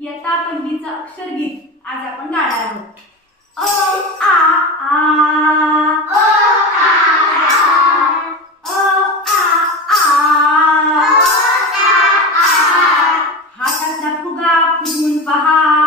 इयत्ता पहिलीचं अक्षरगीत आज आपण गाणार आहोत. अ आ आ अ आ आ अ आ आ हातातला फुगा फुगवून पहा.